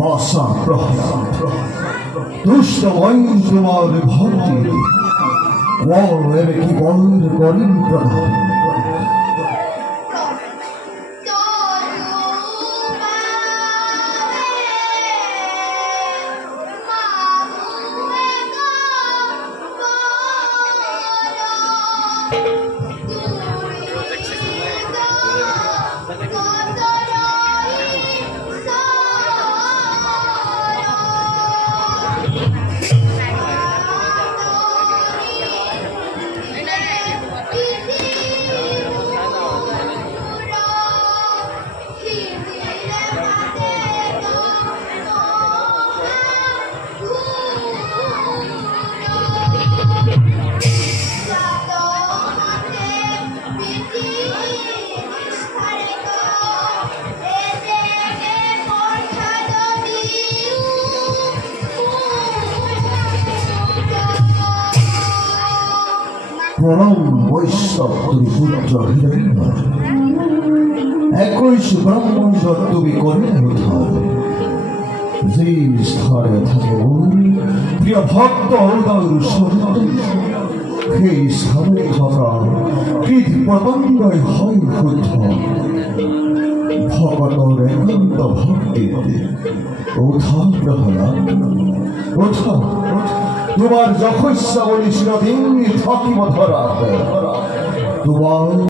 বাসা প্রহ্লাদ দুষ্টময় তোমার ভক্তি বল এবে কি বল করেন প্রধান পরম বৈষ্ণব তুমি পুত্র হিরণ্যর 21 ব্রাহ্মণ তুমি করিলে উদ্ধার যে স্থলে থাকে প্রিয় ভক্ত হৃদয় সত্য সেই স্থানে থাকা কৃত পতঙ্গয় হয় শুদ্ধ ভগতর একান্ত ভক্তিতে ওঠা প্রহ্লাদ ওঠা তোমার যখস্যা বলি চিরদিন থাকিব ধরা তোমার